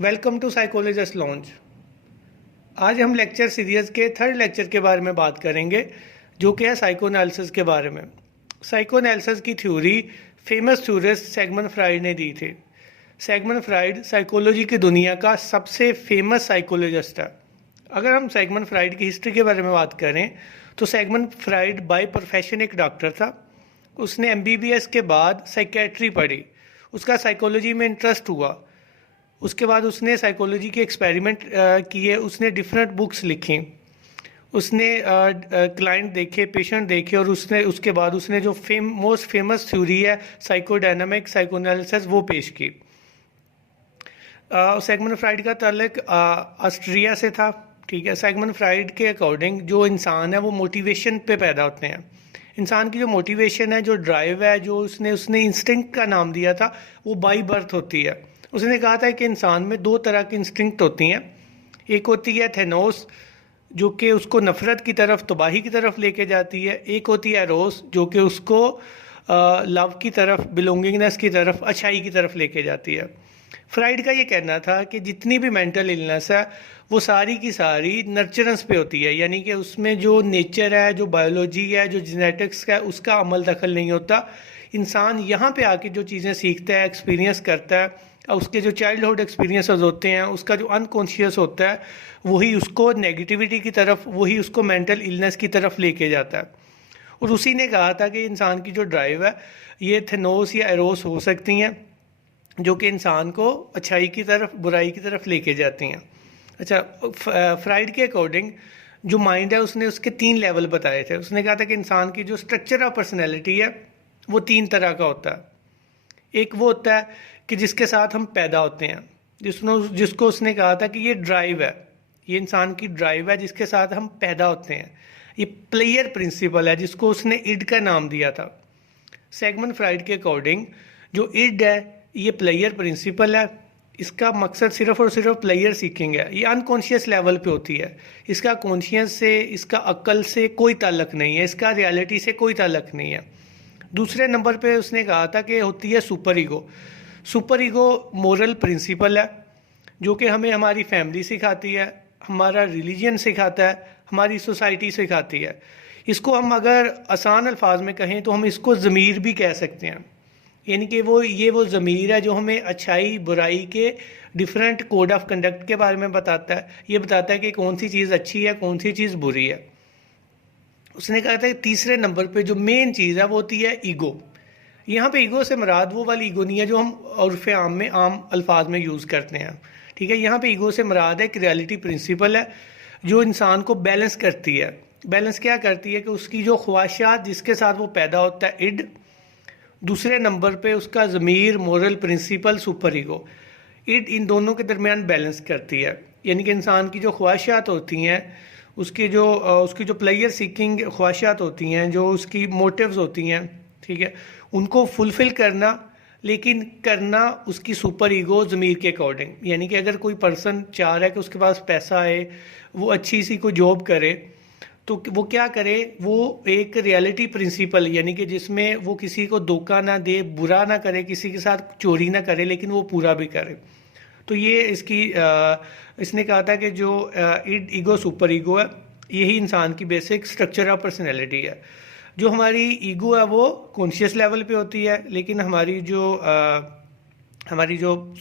Welcome to psychologist launch. आज हम lecture series के थर्ड लेक्चर के बारे में बात करेंगे, जो कि है साइकोएनालिसिस के बारे में। साइकोएनालिसिस की theory famous theorist Sigmund Freud ने दी थी। सिगमंड फ्राइड साइकोलॉजी की दुनिया का सबसे फेमस साइकोलॉजिस्ट है। अगर हम सिगमंड फ्राइड की हिस्ट्री के बारे में बात करें तो सिगमंड फ्राइड बाय प्रोफेशन एक डॉक्टर था। उसने MBBS के बाद साइकेट्री पढ़ी, उसका साइकोलॉजी में इंटरेस्ट हुआ। उसके बाद उसने साइकोलॉजी के एक्सपेरिमेंट किए, उसने डिफरेंट बुक्स लिखी, उसने क्लाइंट देखे, पेशेंट देखे, और उसके बाद उसने जो मोस्ट फेमस थ्योरी है साइकोडायनामिक साइकोएनालिसिस वो पेश की। सिगमंड फ्राइड का ताल्लुक ऑस्ट्रिया से था। ठीक है, सिगमंड फ्राइड के अकॉर्डिंग जो इंसान है वो मोटिवेशन पे पैदा होते हैं। इंसान की जो मोटिवेशन है, जो ड्राइव है, जो उसने इंस्टिंक्ट का नाम दिया था, वो बाई बर्थ होती है। उसने कहा था कि इंसान में दो तरह की इंस्टिंक्ट होती हैं। एक होती है थेनोस, जो कि उसको नफ़रत की तरफ, तबाही की तरफ लेके जाती है। एक होती है एरोस, जो कि उसको लव की तरफ, बिलोंगिंगनेस की तरफ, अच्छाई की तरफ लेके जाती है। फ्राइड का ये कहना था कि जितनी भी मेंटल इलनेस है वो सारी की सारी नर्चरेंस पे होती है, यानी कि उसमें जो नेचर है, जो बायोलॉजी है, जो जेनेटिक्स का है, उसका अमल दखल नहीं होता। इंसान यहाँ पे आके जो चीज़ें सीखता है, एक्सपीरियंस करता है, उसके जो चाइल्डहुड एक्सपीरियंसेस होते हैं, उसका जो अनकॉन्शियस होता है, वही उसको नेगेटिविटी की तरफ, वही उसको मेंटल इलनेस की तरफ लेके जाता है। और उसी ने कहा था कि इंसान की जो ड्राइव है ये थेनोस या एरोस हो सकती हैं, जो कि इंसान को अच्छाई की तरफ, बुराई की तरफ लेके जाती हैं। अच्छा, फ्राइड के अकॉर्डिंग जो माइंड है उसने उसके 3 लेवल बताए थे। उसने कहा था कि इंसान की जो स्ट्रक्चर ऑफ पर्सनैलिटी है वो 3 तरह का होता है। एक वो होता है कि जिसके साथ हम पैदा होते हैं, जिसको उसने कहा था कि ये ड्राइव है, ये इंसान की ड्राइव है जिसके साथ हम पैदा होते हैं। ये प्लेयर प्रिंसिपल है, जिसको उसने इड का नाम दिया था। सिगमंड फ्राइड के अकॉर्डिंग जो इड है ये प्लेयर प्रिंसिपल है। इसका मकसद सिर्फ और सिर्फ प्लेयर सीकिंग है। ये अनकॉन्शियस लेवल पे होती है। इसका कॉन्शियस से, इसका अक्ल से कोई ताल्लुक नहीं है, इसका रियलिटी से कोई ताल्लुक नहीं है। दूसरे नंबर पे उसने कहा था कि होती है superego. Superego moral principle है, जो कि हमें हमारी फैमिली सिखाती है, हमारा रिलीजन सिखाता है, हमारी सोसाइटी सिखाती है। इसको हम अगर आसान अल्फाज में कहें तो हम इसको ज़मीर भी कह सकते हैं, यानी कि वो ज़मीर है जो हमें अच्छाई बुराई के डिफरेंट कोड ऑफ कंडक्ट के बारे में बताता है। ये बताता है कि कौन सी चीज़ अच्छी है, कौन सी चीज़ बुरी है। उसने कहा था कि तीसरे नंबर पे जो मेन चीज़ है वो होती है ईगो। यहाँ पे ईगो से मुराद वो वाली ईगो नहीं है जो हम उर्फ आम में आम अल्फाज में यूज़ करते हैं। ठीक है, यहाँ पे ईगो से मुराद है एक रियलिटी प्रिंसिपल है जो इंसान को बैलेंस करती है। बैलेंस क्या करती है कि उसकी जो ख्वाहिशात जिसके साथ वो पैदा होता है इड, दूसरे नंबर पे उसका ज़मीर moral principle super ego, id, इन दोनों के दरमियान बैलेंस करती है। यानी कि इंसान की जो ख्वाहिशात होती हैं, उसकी जो प्लेयर सीकिंग ख्वाहिशात होती हैं, जो उसकी मोटिव्स होती हैं, ठीक है, उनको फुलफ़िल करना, लेकिन करना उसकी सुपर ईगो ज़मीर के अकॉर्डिंग। यानी कि अगर कोई पर्सन चाह रहा है कि उसके पास पैसा आए, वो अच्छी सी कोई जॉब करे, तो वो क्या करे, वो एक रियलिटी प्रिंसिपल, यानी कि जिसमें वो किसी को धोखा ना दे, बुरा ना करे, किसी के साथ चोरी ना करे, लेकिन वो पूरा भी करे। तो ये इसने कहा था कि जो ईगो सुपर ईगो है, यही इंसान की बेसिक स्ट्रक्चर ऑफ पर्सनैलिटी है। जो हमारी ईगो है वो कॉन्शियस लेवल पे होती है, लेकिन हमारी जो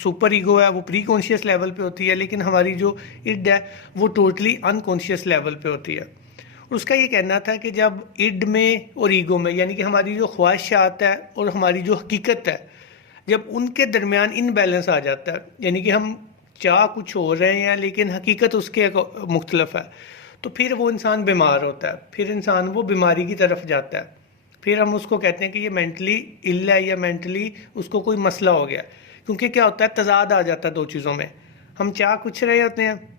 सुपर ईगो है वो प्री कॉन्शियस लेवल पे होती है, लेकिन हमारी जो इड है वो टोटली अनकॉन्शियस लेवल पे होती है। उसका ये कहना था कि जब इड में और ईगो में, यानी कि हमारी जो ख्वाहिशात है और हमारी जो हकीकत है, जब उनके दरमियान इनबैलेंस आ जाता है, यानी कि हम चाह कुछ हो रहे हैं लेकिन हकीकत उसके मुख्तलफ है, तो फिर वो इंसान बीमार होता है, फिर इंसान वो बीमारी की तरफ जाता है। फिर हम उसको कहते हैं कि ये मेंटली इल है या मेंटली उसको कोई मसला हो गया। क्योंकि क्या होता है, तजाद आ जाता है दो चीज़ों में। हम चाह कुछ रहे होते हैं,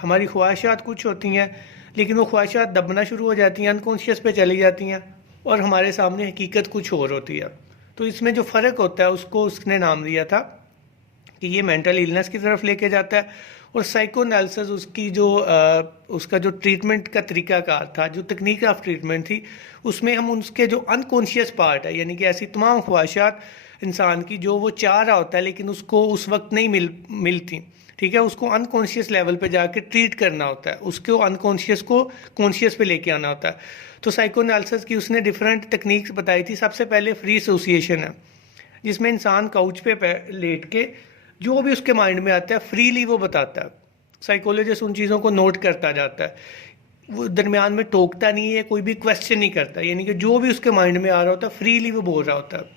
हमारी ख्वाहिशात कुछ होती हैं, लेकिन वो ख्वाहिशात दबना शुरू हो जाती हैं, अनकॉन्शियस पे चली जाती हैं, और हमारे सामने हकीकत कुछ और होती है। तो इसमें जो फ़र्क होता है उसको उसने नाम दिया था कि ये मेंटल इलनेस की तरफ लेके जाता है। और साइकोएनालिसिस उसका जो ट्रीटमेंट का तरीकाकार था, जो तकनीक ऑफ ट्रीटमेंट थी, उसमें हम उसके जो अनकॉन्शियस पार्ट है, यानी कि ऐसी तमाम ख्वाहिशात इंसान की, जो वो चाह रहा होता है लेकिन उसको उस वक्त नहीं मिलती, ठीक है, उसको अनकॉन्शियस लेवल पे जाके ट्रीट करना होता है, उसको अनकॉन्शियस को कॉन्शियस पे लेके आना होता है। तो साइको एनालिसिस की उसने डिफरेंट टेक्निक्स बताई थी। सबसे पहले फ्री एसोसिएशन है, जिसमें इंसान काउच पे लेट के जो भी उसके माइंड में आता है फ्रीली वो बताता है। साइकोलॉजिस्ट उन चीज़ों को नोट करता जाता है, वो दरमियान में टोकता नहीं है, कोई भी क्वेश्चन नहीं करता, यानी कि जो भी उसके माइंड में आ रहा होता है फ्रीली वो बोल रहा होता है।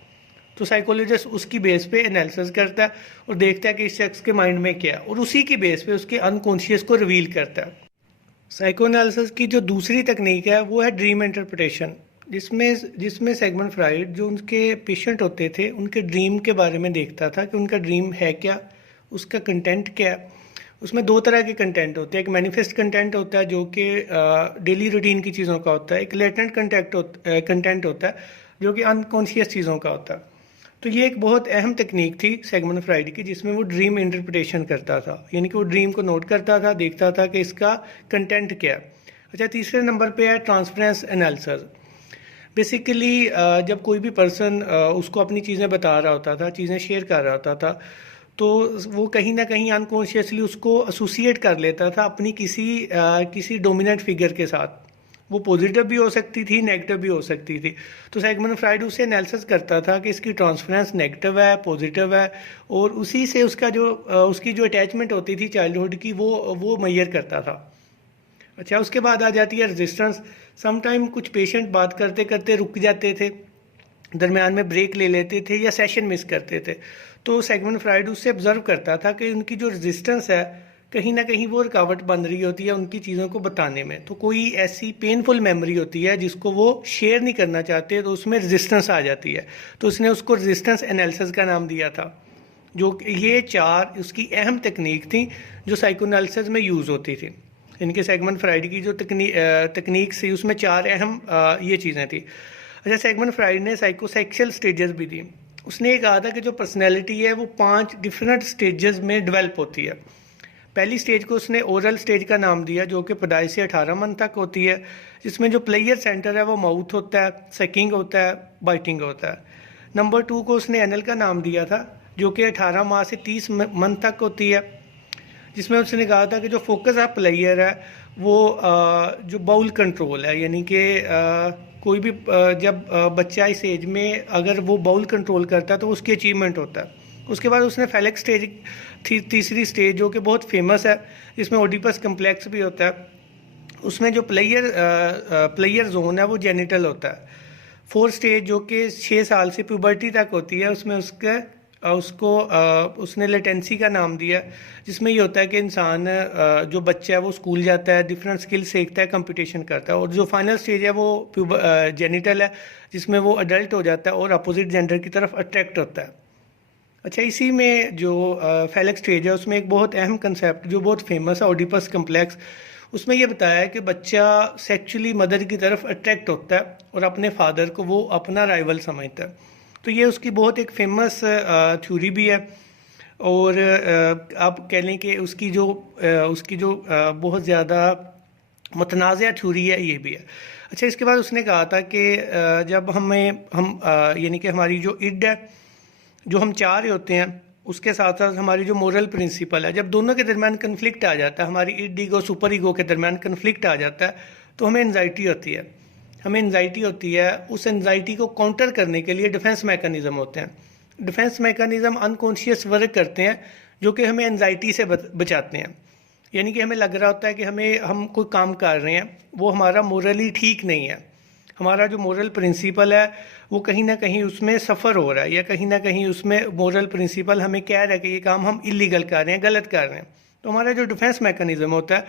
तो साइकोलॉजिस्ट उसकी बेस पे एनालिसिस करता है और देखता है कि इस शख्स के माइंड में क्या है, और उसी की बेस पे उसके अनकॉन्शियस को रिवील करता है। साइको एनालिसिस की जो दूसरी तकनीक है वो है ड्रीम इंटरप्रिटेशन, जिसमें सेगमेंट फ्राइड जो उनके पेशेंट होते थे उनके ड्रीम के बारे में देखता था कि उनका ड्रीम है क्या, उसका कंटेंट क्या है। उसमें दो तरह के कंटेंट होते हैं, एक मैनिफेस्ट कंटेंट होता है जो कि डेली रूटीन की चीज़ों का होता है, एक लेटेंट कंटेंट होता है जो कि अनकॉन्शियस चीज़ों का होता है। तो ये एक बहुत अहम तकनीक थी सेगमेंट फ्राइड की, जिसमें वो ड्रीम इंटरप्रिटेशन करता था, यानी कि वो ड्रीम को नोट करता था, देखता था कि इसका कंटेंट क्या है। अच्छा, तीसरे नंबर पे है ट्रांसफरेंस एनालिसिस। बेसिकली जब कोई भी पर्सन उसको अपनी चीज़ें बता रहा होता था, चीज़ें शेयर कर रहा होता था, तो वो कहीं ना कहीं अनकॉन्शियसली उसको एसोसिएट कर लेता था अपनी किसी डोमिनेंट फिगर के साथ। वो पॉजिटिव भी हो सकती थी, नेगेटिव भी हो सकती थी। तो सेगमेंट फ्राइड उससे एनालिसिस करता था कि इसकी ट्रांसफरेंस नेगेटिव है, पॉजिटिव है, और उसी से उसकी जो अटैचमेंट होती थी चाइल्डहुड की वो मेजर करता था। अच्छा, उसके बाद आ जाती है रेजिस्टेंस। समटाइम कुछ पेशेंट बात करते करते रुक जाते थे, दरमियान में ब्रेक ले लेते थे या सेशन मिस करते थे। तो सेगमेंट फ्राइड उससे ऑब्जर्व करता था कि उनकी जो रेजिस्टेंस है कहीं ना कहीं वो रुकावट बन रही होती है उनकी चीज़ों को बताने में। तो कोई ऐसी पेनफुल मेमोरी होती है जिसको वो शेयर नहीं करना चाहते, तो उसमें रेजिस्टेंस आ जाती है। तो उसने उसको रेजिस्टेंस एनालिसिस का नाम दिया था। जो ये चार उसकी अहम तकनीक थी जो साइको एनालिसिस में यूज़ होती थी। इनके सेगमेंट फ्राइड की जो तकनीक थी उसमें चार अहम ये चीज़ें थी। अच्छा, सेगमेंट फ्राइड ने साइकोसेक्सुअल स्टेजेस भी दी। उसने ये कहा था कि जो पर्सनैलिटी है वो 5 डिफरेंट स्टेजेस में डेवलप होती है। पहली स्टेज को उसने ओरल स्टेज का नाम दिया, जो कि पैदाइश से 18 मंथ तक होती है, जिसमें जो प्लेयर सेंटर है वो माउथ होता है, सकिंग होता है, बाइटिंग होता है। नंबर 2 को उसने एनल का नाम दिया था, जो कि 18 माह से 30 मंथ तक होती है, जिसमें उसने कहा था कि जो फोकस ऑफ प्लेयर है वो जो बाउल कंट्रोल है, यानी कि कोई भी जब बच्चा इस एज में अगर वो बाउल कंट्रोल करता है तो उसकी अचीवमेंट होता है। उसके बाद उसने फेलिक स्टेज तीसरी स्टेज जो कि बहुत फेमस है, जिसमें ओडिपस कम्प्लेक्स भी होता है, उसमें जो प्लेयर जोन है वो जेनिटल होता है। फोर्थ स्टेज जो कि 6 साल से प्यूबर्टी तक होती है, उसमें उसने लेटेंसी का नाम दिया, जिसमें ये होता है कि इंसान जो बच्चा है वो स्कूल जाता है, डिफरेंट स्किल सीखता है, कंपटीशन करता है। और जो फाइनल स्टेज है वो जेनिटल है, जिसमें वो अडल्ट हो जाता है और अपोजिट जेंडर की तरफ अट्रैक्ट होता है। अच्छा, इसी में जो फेलिक स्टेज है उसमें एक बहुत अहम कंसेप्ट जो बहुत फेमस है, ओडिपस कम्प्लेक्स, उसमें यह बताया है कि बच्चा सेक्चुअली मदर की तरफ अट्रैक्ट होता है और अपने फादर को वो अपना राइवल समझता है। तो ये उसकी बहुत एक फेमस थ्योरी भी है, और आप कह लें कि उसकी जो बहुत ज़्यादा मुतनाज़ा थ्योरी है ये भी है। अच्छा, इसके बाद उसने कहा था कि जब हम यानी कि हमारी जो इड है जो हम चाह रहे होते हैं, उसके साथ साथ हमारी जो मोरल प्रिंसिपल है, जब दोनों के दरमियान कन्फ्लिक्ट आ जाता है, हमारी इड ईगो सुपर ईगो के दरमियान कन्फ्लिक्ट आ जाता है, तो हमें एनजाइटी होती है। उस एनजाइटी को काउंटर करने के लिए डिफेंस मैकेनिज़्म होते हैं। डिफेंस मैकेनिज़्म अनकॉन्शियस वर्क करते हैं जो कि हमें एनजाइटी से बचाते हैं। यानी कि हमें लग रहा होता है कि हम कोई काम कर रहे हैं, वो हमारा मोरली ठीक नहीं है, हमारा जो मोरल प्रिंसिपल है वो कहीं ना कहीं उसमें सफ़र हो रहा है, या कहीं ना कहीं उसमें मोरल प्रिंसिपल हमें कह रहा है कि ये काम हम इलीगल कर रहे हैं, गलत कर रहे हैं। तो हमारा जो डिफेंस मैकेनिज़्म होता है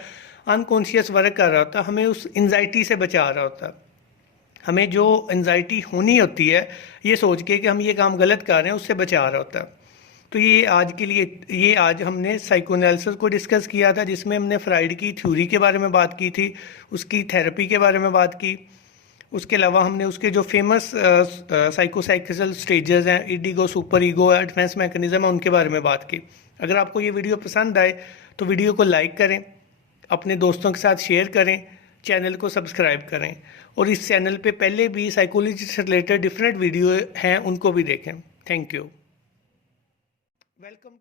अनकॉन्शियस वर्क कर रहा होता है, हमें उस एंजाइटी से बचा रहा होता है। हमें जो एंजाइटी होनी होती है ये सोच के कि हम ये काम गलत कर रहे हैं, उससे बचा रहा होता है। तो ये आज हमने साइको एनालिसिस को डिस्कस किया था, जिसमें हमने फ्राइड की थ्योरी के बारे में बात की थी, उसकी थेरेपी के बारे में बात की। उसके अलावा हमने उसके जो फेमस साइकोसाइकिकल स्टेजेस हैं, end ego, super ego, defence mechanism है, उनके बारे में बात की। अगर आपको ये वीडियो पसंद आए तो वीडियो को लाइक करें, अपने दोस्तों के साथ शेयर करें, चैनल को सब्सक्राइब करें, और इस चैनल पे पहले भी साइकोलॉजी से रिलेटेड डिफरेंट वीडियो हैं उनको भी देखें। Thank you. वेलकम